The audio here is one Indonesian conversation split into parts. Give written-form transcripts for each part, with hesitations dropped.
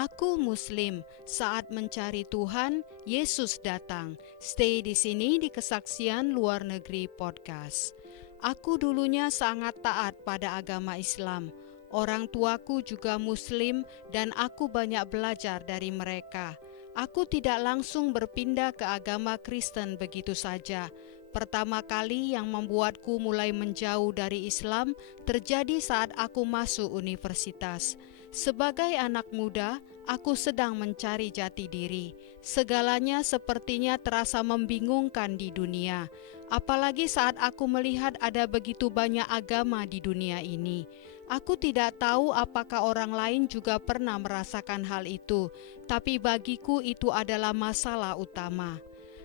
Aku Muslim, saat mencari Tuhan, Yesus datang. Stay di sini di Kesaksian Luar Negeri Podcast. Aku dulunya sangat taat pada agama Islam. Orang tuaku juga Muslim dan aku banyak belajar dari mereka. Aku tidak langsung berpindah ke agama Kristen begitu saja. Pertama kali yang membuatku mulai menjauh dari Islam terjadi saat aku masuk universitas. Sebagai anak muda, aku sedang mencari jati diri. Segalanya sepertinya terasa membingungkan di dunia. Apalagi saat aku melihat ada begitu banyak agama di dunia ini. Aku tidak tahu apakah orang lain juga pernah merasakan hal itu, tapi bagiku itu adalah masalah utama.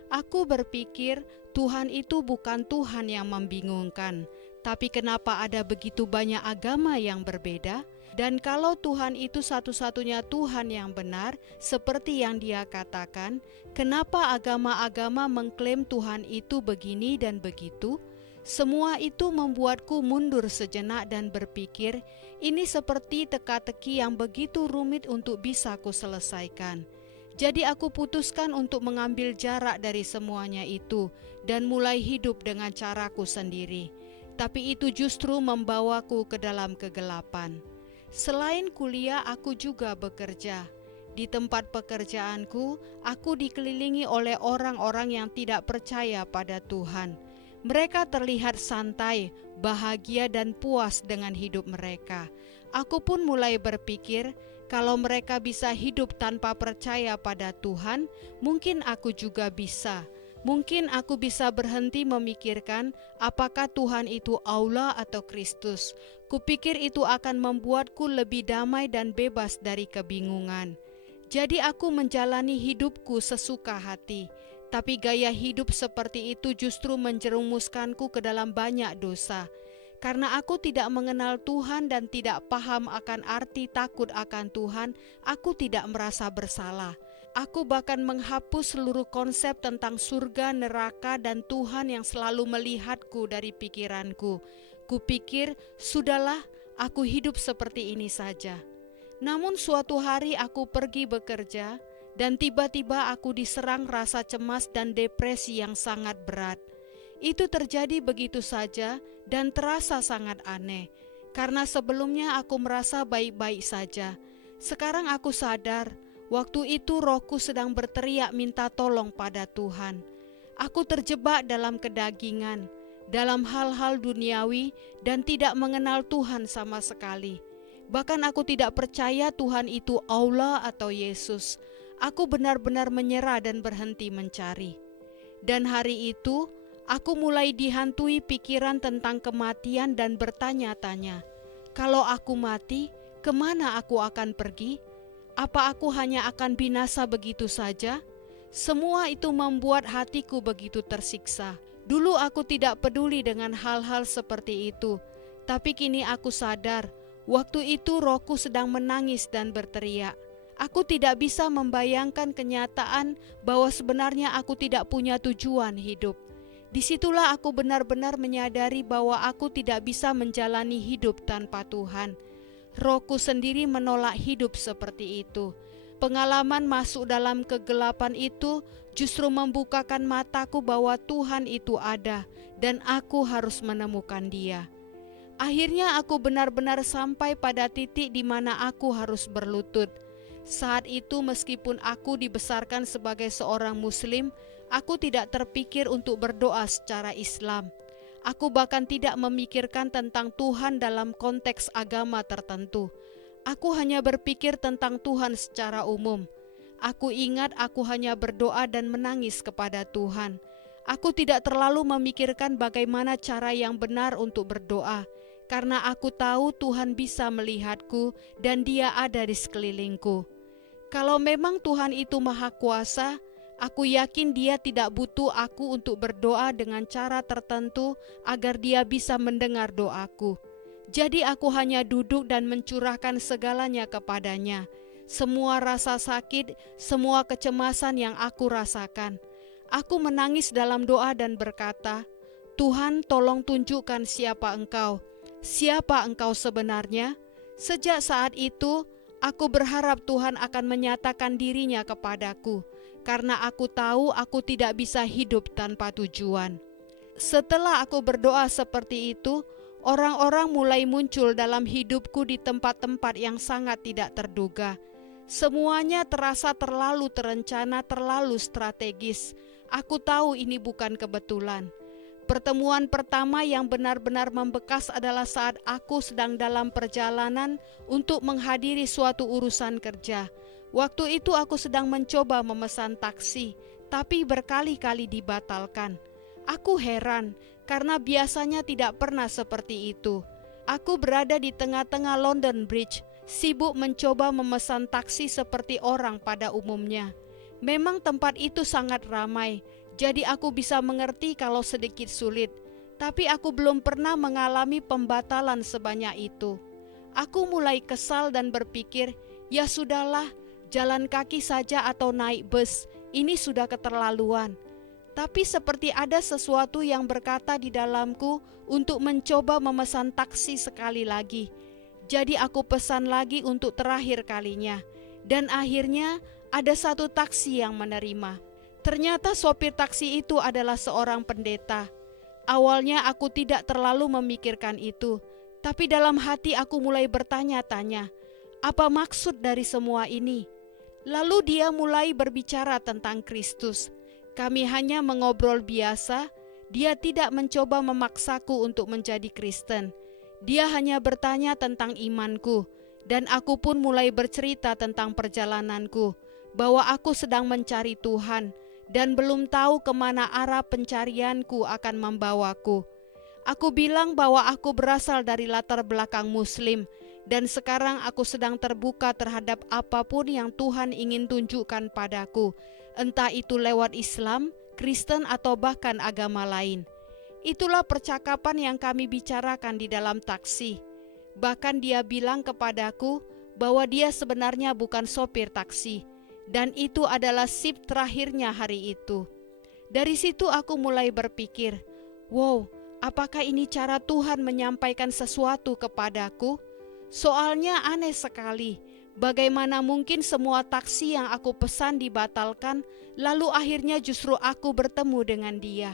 Aku berpikir Tuhan itu bukan Tuhan yang membingungkan, tapi kenapa ada begitu banyak agama yang berbeda? Dan kalau Tuhan itu satu-satunya Tuhan yang benar, seperti yang Dia katakan, kenapa agama-agama mengklaim Tuhan itu begini dan begitu? Semua itu membuatku mundur sejenak dan berpikir, ini seperti teka-teki yang begitu rumit untuk bisa kuselesaikan. Jadi aku putuskan untuk mengambil jarak dari semuanya itu dan mulai hidup dengan caraku sendiri. Tapi itu justru membawaku ke dalam kegelapan. Selain kuliah, aku juga bekerja. Di tempat pekerjaanku, aku dikelilingi oleh orang-orang yang tidak percaya pada Tuhan. Mereka terlihat santai, bahagia dan puas dengan hidup mereka. Aku pun mulai berpikir, kalau mereka bisa hidup tanpa percaya pada Tuhan, mungkin aku juga bisa. Mungkin aku bisa berhenti memikirkan apakah Tuhan itu Allah atau Kristus. Kupikir itu akan membuatku lebih damai dan bebas dari kebingungan. Jadi aku menjalani hidupku sesuka hati. Tapi gaya hidup seperti itu justru menjerumuskanku ke dalam banyak dosa. Karena aku tidak mengenal Tuhan dan tidak paham akan arti takut akan Tuhan, aku tidak merasa bersalah. Aku bahkan menghapus seluruh konsep tentang surga, neraka, dan Tuhan yang selalu melihatku dari pikiranku. Kupikir, sudahlah, aku hidup seperti ini saja. Namun suatu hari aku pergi bekerja, dan tiba-tiba aku diserang rasa cemas dan depresi yang sangat berat. Itu terjadi begitu saja dan terasa sangat aneh, karena sebelumnya aku merasa baik-baik saja. Sekarang aku sadar, waktu itu rohku sedang berteriak minta tolong pada Tuhan. Aku terjebak dalam kedagingan, dalam hal-hal duniawi dan tidak mengenal Tuhan sama sekali. Bahkan aku tidak percaya Tuhan itu Allah atau Yesus. Aku benar-benar menyerah dan berhenti mencari. Dan hari itu, aku mulai dihantui pikiran tentang kematian dan bertanya-tanya, kalau aku mati, kemana aku akan pergi? Apa aku hanya akan binasa begitu saja? Semua itu membuat hatiku begitu tersiksa. Dulu aku tidak peduli dengan hal-hal seperti itu, tapi kini aku sadar, waktu itu rohku sedang menangis dan berteriak. Aku tidak bisa membayangkan kenyataan bahwa sebenarnya aku tidak punya tujuan hidup. Disitulah aku benar-benar menyadari bahwa aku tidak bisa menjalani hidup tanpa Tuhan. Rohku sendiri menolak hidup seperti itu. Pengalaman masuk dalam kegelapan itu justru membukakan mataku bahwa Tuhan itu ada dan aku harus menemukan Dia. Akhirnya aku benar-benar sampai pada titik di mana aku harus berlutut. Saat itu meskipun aku dibesarkan sebagai seorang Muslim, aku tidak terpikir untuk berdoa secara Islam. Aku bahkan tidak memikirkan tentang Tuhan dalam konteks agama tertentu. Aku hanya berpikir tentang Tuhan secara umum. Aku ingat aku hanya berdoa dan menangis kepada Tuhan. Aku tidak terlalu memikirkan bagaimana cara yang benar untuk berdoa, karena aku tahu Tuhan bisa melihatku dan Dia ada di sekelilingku. Kalau memang Tuhan itu Maha Kuasa, aku yakin Dia tidak butuh aku untuk berdoa dengan cara tertentu agar Dia bisa mendengar doaku. Jadi aku hanya duduk dan mencurahkan segalanya kepadanya. Semua rasa sakit, semua kecemasan yang aku rasakan. Aku menangis dalam doa dan berkata, Tuhan, tolong tunjukkan siapa Engkau. Siapa Engkau sebenarnya? Sejak saat itu, Aku berharap Tuhan akan menyatakan dirinya kepadaku, karena aku tahu aku tidak bisa hidup tanpa tujuan. Setelah aku berdoa seperti itu, orang-orang mulai muncul dalam hidupku di tempat-tempat yang sangat tidak terduga. Semuanya terasa terlalu terencana, terlalu strategis. Aku tahu ini bukan kebetulan. Pertemuan pertama yang benar-benar membekas adalah saat aku sedang dalam perjalanan untuk menghadiri suatu urusan kerja. Waktu itu aku sedang mencoba memesan taksi, tapi berkali-kali dibatalkan. Aku heran karena biasanya tidak pernah seperti itu. Aku berada di tengah-tengah London Bridge, sibuk mencoba memesan taksi seperti orang pada umumnya. Memang tempat itu sangat ramai, jadi aku bisa mengerti kalau sedikit sulit. Tapi aku belum pernah mengalami pembatalan sebanyak itu. Aku mulai kesal dan berpikir, ya sudahlah, jalan kaki saja atau naik bus, ini sudah keterlaluan. Tapi seperti ada sesuatu yang berkata di dalamku untuk mencoba memesan taksi sekali lagi. Jadi aku pesan lagi untuk terakhir kalinya. Dan akhirnya ada satu taksi yang menerima. Ternyata sopir taksi itu adalah seorang pendeta. Awalnya aku tidak terlalu memikirkan itu. Tapi dalam hati aku mulai bertanya-tanya, apa maksud dari semua ini? Lalu dia mulai berbicara tentang Kristus. Kami hanya mengobrol biasa, dia tidak mencoba memaksaku untuk menjadi Kristen. Dia hanya bertanya tentang imanku, dan aku pun mulai bercerita tentang perjalananku, bahwa aku sedang mencari Tuhan, dan belum tahu kemana arah pencarianku akan membawaku. Aku bilang bahwa aku berasal dari latar belakang Muslim, dan sekarang aku sedang terbuka terhadap apapun yang Tuhan ingin tunjukkan padaku, entah itu lewat Islam, Kristen, atau bahkan agama lain. Itulah percakapan yang kami bicarakan di dalam taksi. Bahkan dia bilang kepadaku bahwa dia sebenarnya bukan sopir taksi, dan itu adalah shift terakhirnya hari itu. Dari situ aku mulai berpikir, wow, apakah ini cara Tuhan menyampaikan sesuatu kepadaku? Soalnya aneh sekali. Bagaimana mungkin semua taksi yang aku pesan dibatalkan, lalu akhirnya justru aku bertemu dengan dia.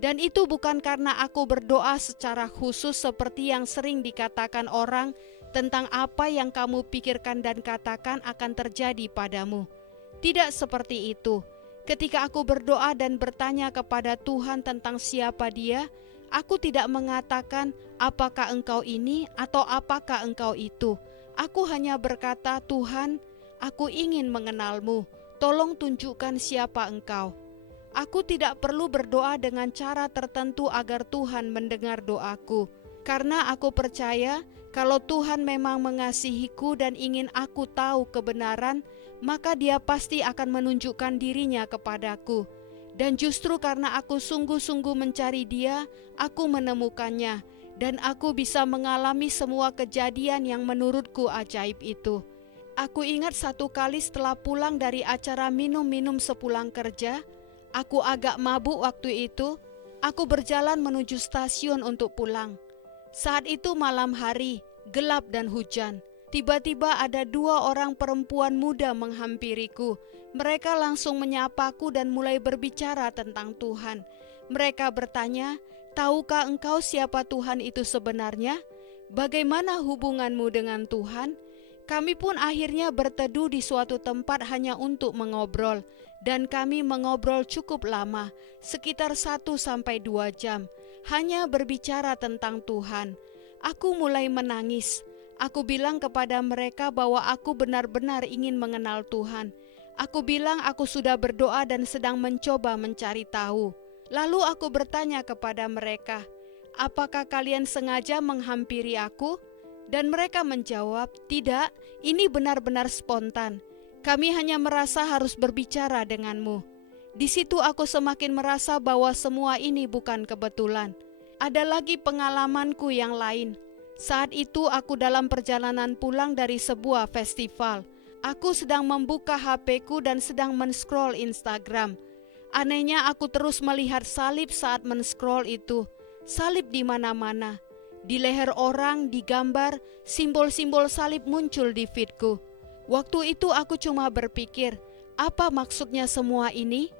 Dan itu bukan karena aku berdoa secara khusus seperti yang sering dikatakan orang tentang apa yang kamu pikirkan dan katakan akan terjadi padamu. Tidak seperti itu. Ketika aku berdoa dan bertanya kepada Tuhan tentang siapa dia, aku tidak mengatakan apakah engkau ini atau apakah engkau itu. Aku hanya berkata, Tuhan, aku ingin mengenalmu, tolong tunjukkan siapa engkau. Aku tidak perlu berdoa dengan cara tertentu agar Tuhan mendengar doaku, karena aku percaya kalau Tuhan memang mengasihiku dan ingin aku tahu kebenaran, maka Dia pasti akan menunjukkan dirinya kepadaku. Dan justru karena aku sungguh-sungguh mencari Dia, aku menemukannya. Dan aku bisa mengalami semua kejadian yang menurutku ajaib itu. Aku ingat satu kali setelah pulang dari acara minum-minum sepulang kerja, aku agak mabuk waktu itu. Aku berjalan menuju stasiun untuk pulang. Saat itu malam hari, gelap dan hujan. Tiba-tiba ada dua orang perempuan muda menghampiriku. Mereka langsung menyapaku dan mulai berbicara tentang Tuhan. Mereka bertanya, tahukah engkau siapa Tuhan itu sebenarnya? Bagaimana hubunganmu dengan Tuhan? Kami pun akhirnya berteduh di suatu tempat hanya untuk mengobrol. Dan kami mengobrol cukup lama, sekitar 1-2 jam. Hanya berbicara tentang Tuhan. Aku mulai menangis. Aku bilang kepada mereka bahwa aku benar-benar ingin mengenal Tuhan. Aku bilang aku sudah berdoa dan sedang mencoba mencari tahu. Lalu aku bertanya kepada mereka, apakah kalian sengaja menghampiri aku? Dan mereka menjawab, tidak, ini benar-benar spontan. Kami hanya merasa harus berbicara denganmu. Di situ aku semakin merasa bahwa semua ini bukan kebetulan. Ada lagi pengalamanku yang lain. Saat itu aku dalam perjalanan pulang dari sebuah festival. Aku sedang membuka HP-ku dan sedang men-scroll Instagram. Anehnya aku terus melihat salib saat men-scroll itu. Salib di mana-mana. Di leher orang, di gambar, simbol-simbol salib muncul di feedku. Waktu itu aku cuma berpikir, apa maksudnya semua ini?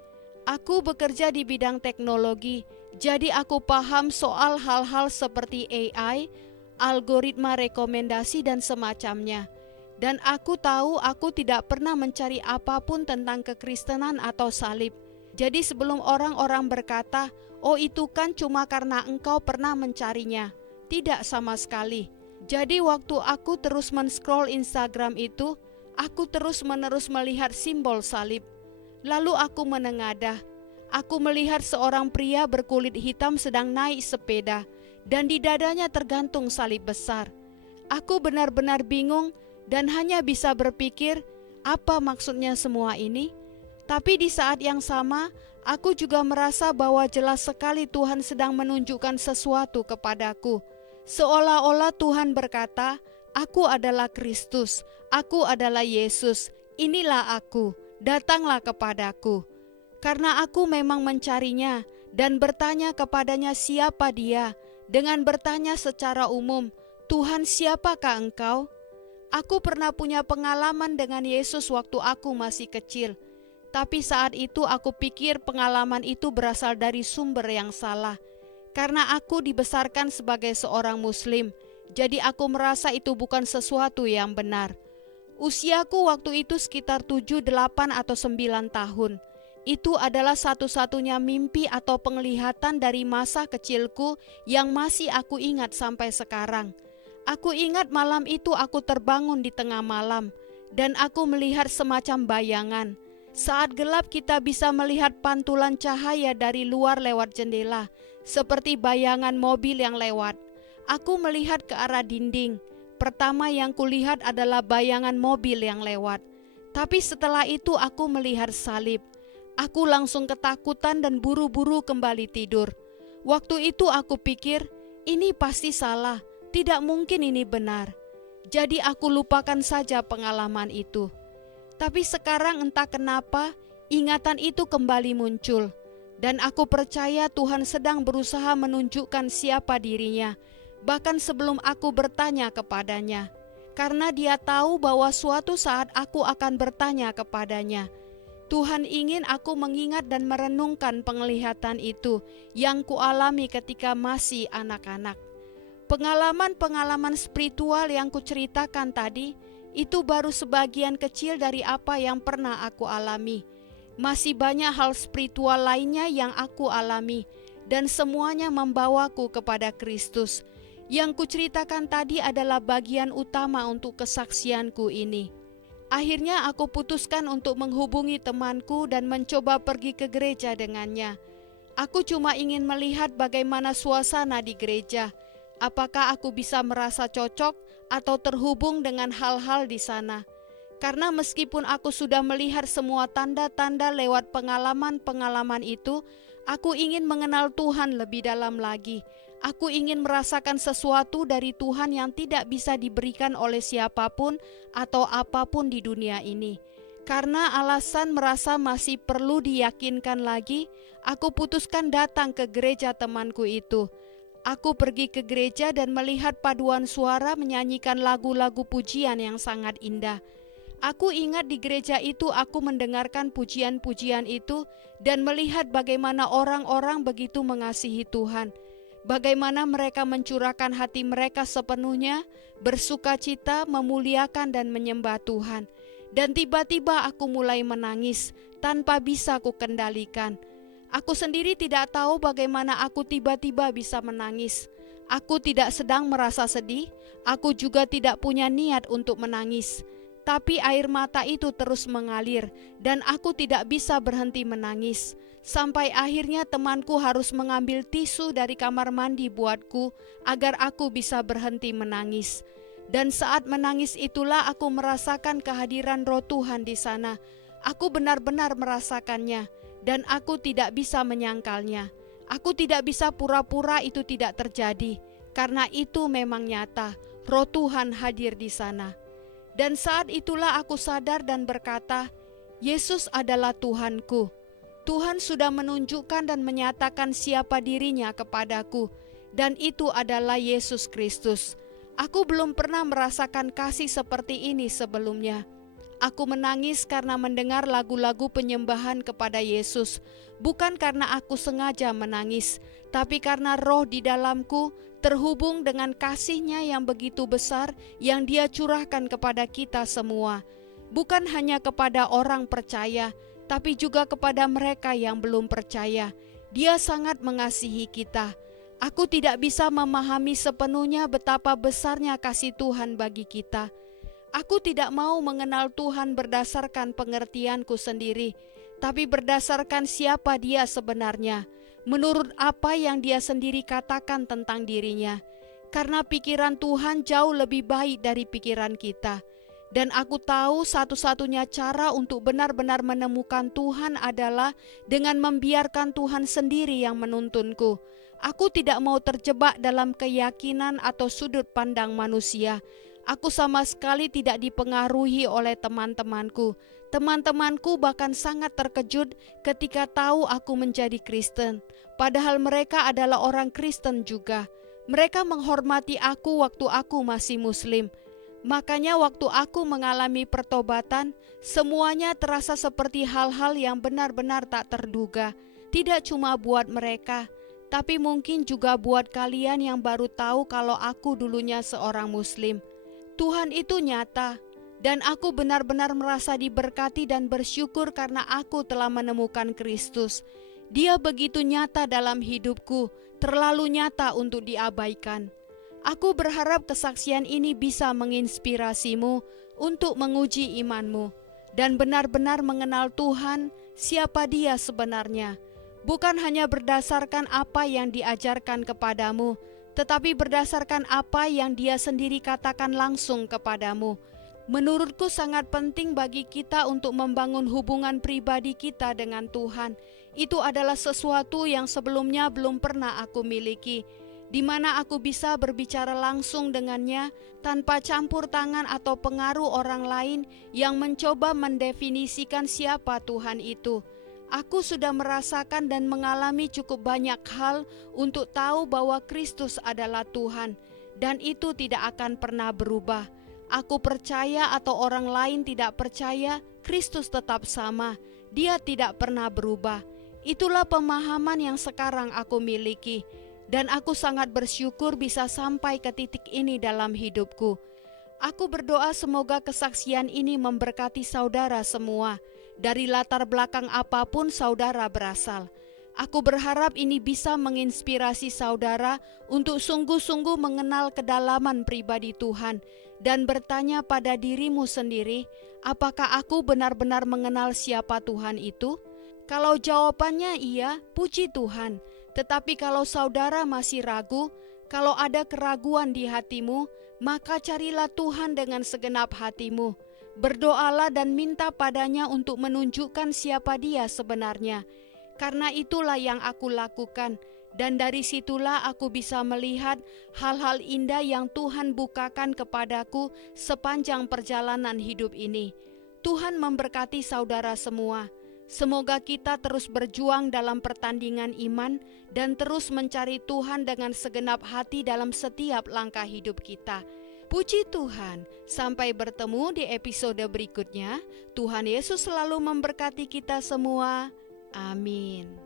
Aku bekerja di bidang teknologi, jadi aku paham soal hal-hal seperti AI, algoritma rekomendasi dan semacamnya. Dan aku tahu aku tidak pernah mencari apapun tentang kekristenan atau salib. Jadi sebelum orang-orang berkata, "Oh, itu kan cuma karena engkau pernah mencarinya." Tidak sama sekali. Jadi waktu aku terus men-scroll Instagram itu, aku terus-menerus melihat simbol salib. Lalu aku menengadah. Aku melihat seorang pria berkulit hitam sedang naik sepeda, dan di dadanya tergantung salib besar. Aku benar-benar bingung dan hanya bisa berpikir, apa maksudnya semua ini? Tapi di saat yang sama, aku juga merasa bahwa jelas sekali Tuhan sedang menunjukkan sesuatu kepadaku. Seolah-olah Tuhan berkata, "Aku adalah Kristus, aku adalah Yesus, inilah aku, datanglah kepadaku." Karena aku memang mencarinya dan bertanya kepadanya siapa dia, dengan bertanya secara umum, "Tuhan, siapakah engkau?" Aku pernah punya pengalaman dengan Yesus waktu aku masih kecil. Tapi saat itu aku pikir pengalaman itu berasal dari sumber yang salah. Karena aku dibesarkan sebagai seorang Muslim, jadi aku merasa itu bukan sesuatu yang benar. Usiaku waktu itu sekitar 7, 8, atau 9 tahun. Itu adalah satu-satunya mimpi atau penglihatan dari masa kecilku yang masih aku ingat sampai sekarang. Aku ingat malam itu aku terbangun di tengah malam, dan aku melihat semacam bayangan. Saat gelap kita bisa melihat pantulan cahaya dari luar lewat jendela, seperti bayangan mobil yang lewat. Aku melihat ke arah dinding. Pertama yang kulihat adalah bayangan mobil yang lewat. Tapi setelah itu aku melihat salib. Aku langsung ketakutan dan buru-buru kembali tidur. Waktu itu aku pikir, ini pasti salah, tidak mungkin ini benar. Jadi aku lupakan saja pengalaman itu. Tapi sekarang entah kenapa ingatan itu kembali muncul, dan aku percaya Tuhan sedang berusaha menunjukkan siapa dirinya, bahkan sebelum aku bertanya kepadanya, karena Dia tahu bahwa suatu saat aku akan bertanya kepadanya. Tuhan ingin aku mengingat dan merenungkan penglihatan itu yang kualami ketika masih anak-anak. Pengalaman-pengalaman spiritual yang kuceritakan tadi itu baru sebagian kecil dari apa yang pernah aku alami. Masih banyak hal spiritual lainnya yang aku alami, dan semuanya membawaku kepada Kristus. Yang kuceritakan tadi adalah bagian utama untuk kesaksianku ini. Akhirnya aku putuskan untuk menghubungi temanku dan mencoba pergi ke gereja dengannya. Aku cuma ingin melihat bagaimana suasana di gereja. Apakah aku bisa merasa cocok atau terhubung dengan hal-hal di sana? Karena meskipun aku sudah melihat semua tanda-tanda lewat pengalaman-pengalaman itu, aku ingin mengenal Tuhan lebih dalam lagi. Aku ingin merasakan sesuatu dari Tuhan yang tidak bisa diberikan oleh siapapun atau apapun di dunia ini. Karena alasan merasa masih perlu diyakinkan lagi, aku putuskan datang ke gereja temanku itu. Aku pergi ke gereja dan melihat paduan suara menyanyikan lagu-lagu pujian yang sangat indah. Aku ingat di gereja itu aku mendengarkan pujian-pujian itu dan melihat bagaimana orang-orang begitu mengasihi Tuhan. Bagaimana mereka mencurahkan hati mereka sepenuhnya, bersukacita, memuliakan dan menyembah Tuhan. Dan tiba-tiba aku mulai menangis tanpa bisa kukendalikan. Aku sendiri tidak tahu bagaimana aku tiba-tiba bisa menangis. Aku tidak sedang merasa sedih, aku juga tidak punya niat untuk menangis. Tapi air mata itu terus mengalir dan aku tidak bisa berhenti menangis. Sampai akhirnya temanku harus mengambil tisu dari kamar mandi buatku agar aku bisa berhenti menangis. Dan saat menangis itulah aku merasakan kehadiran Roh Tuhan di sana. Aku benar-benar merasakannya. Dan aku tidak bisa menyangkalnya. Aku tidak bisa pura-pura itu tidak terjadi, karena itu memang nyata. Roh Tuhan hadir di sana. Dan saat itulah aku sadar dan berkata, Yesus adalah Tuhanku. Tuhan sudah menunjukkan dan menyatakan siapa dirinya kepadaku, dan itu adalah Yesus Kristus. Aku belum pernah merasakan kasih seperti ini sebelumnya. Aku menangis karena mendengar lagu-lagu penyembahan kepada Yesus, bukan karena aku sengaja menangis, tapi karena roh di dalamku terhubung dengan kasih-Nya yang begitu besar yang Dia curahkan kepada kita semua. Bukan hanya kepada orang percaya, tapi juga kepada mereka yang belum percaya. Dia sangat mengasihi kita. Aku tidak bisa memahami sepenuhnya betapa besarnya kasih Tuhan bagi kita. Aku tidak mau mengenal Tuhan berdasarkan pengertianku sendiri, tapi berdasarkan siapa Dia sebenarnya, menurut apa yang Dia sendiri katakan tentang dirinya. Karena pikiran Tuhan jauh lebih baik dari pikiran kita. Dan aku tahu satu-satunya cara untuk benar-benar menemukan Tuhan adalah dengan membiarkan Tuhan sendiri yang menuntunku. Aku tidak mau terjebak dalam keyakinan atau sudut pandang manusia. Aku sama sekali tidak dipengaruhi oleh teman-temanku. Teman-temanku bahkan sangat terkejut ketika tahu aku menjadi Kristen. Padahal mereka adalah orang Kristen juga. Mereka menghormati aku waktu aku masih Muslim. Makanya waktu aku mengalami pertobatan, semuanya terasa seperti hal-hal yang benar-benar tak terduga. Tidak cuma buat mereka, tapi mungkin juga buat kalian yang baru tahu kalau aku dulunya seorang Muslim. Tuhan itu nyata, dan aku benar-benar merasa diberkati dan bersyukur karena aku telah menemukan Kristus. Dia begitu nyata dalam hidupku, terlalu nyata untuk diabaikan. Aku berharap kesaksian ini bisa menginspirasimu untuk menguji imanmu dan benar-benar mengenal Tuhan, siapa Dia sebenarnya. Bukan hanya berdasarkan apa yang diajarkan kepadamu, tetapi berdasarkan apa yang Dia sendiri katakan langsung kepadamu. Menurutku sangat penting bagi kita untuk membangun hubungan pribadi kita dengan Tuhan. Itu adalah sesuatu yang sebelumnya belum pernah aku miliki, di mana aku bisa berbicara langsung dengannya tanpa campur tangan atau pengaruh orang lain yang mencoba mendefinisikan siapa Tuhan itu. Aku sudah merasakan dan mengalami cukup banyak hal untuk tahu bahwa Kristus adalah Tuhan, dan itu tidak akan pernah berubah. Aku percaya atau orang lain tidak percaya, Kristus tetap sama. Dia tidak pernah berubah. Itulah pemahaman yang sekarang aku miliki, dan aku sangat bersyukur bisa sampai ke titik ini dalam hidupku. Aku berdoa semoga kesaksian ini memberkati saudara semua, dari latar belakang apapun saudara berasal. Aku berharap ini bisa menginspirasi saudara untuk sungguh-sungguh mengenal kedalaman pribadi Tuhan dan bertanya pada dirimu sendiri, apakah aku benar-benar mengenal siapa Tuhan itu? Kalau jawabannya iya, puji Tuhan. Tetapi kalau saudara masih ragu, kalau ada keraguan di hatimu, maka carilah Tuhan dengan segenap hatimu. Berdoalah dan minta padanya untuk menunjukkan siapa Dia sebenarnya. Karena itulah yang aku lakukan, dan dari situlah aku bisa melihat hal-hal indah yang Tuhan bukakan kepadaku sepanjang perjalanan hidup ini. Tuhan memberkati saudara semua. Semoga kita terus berjuang dalam pertandingan iman dan terus mencari Tuhan dengan segenap hati dalam setiap langkah hidup kita. Puji Tuhan, sampai bertemu di episode berikutnya. Tuhan Yesus selalu memberkati kita semua. Amin.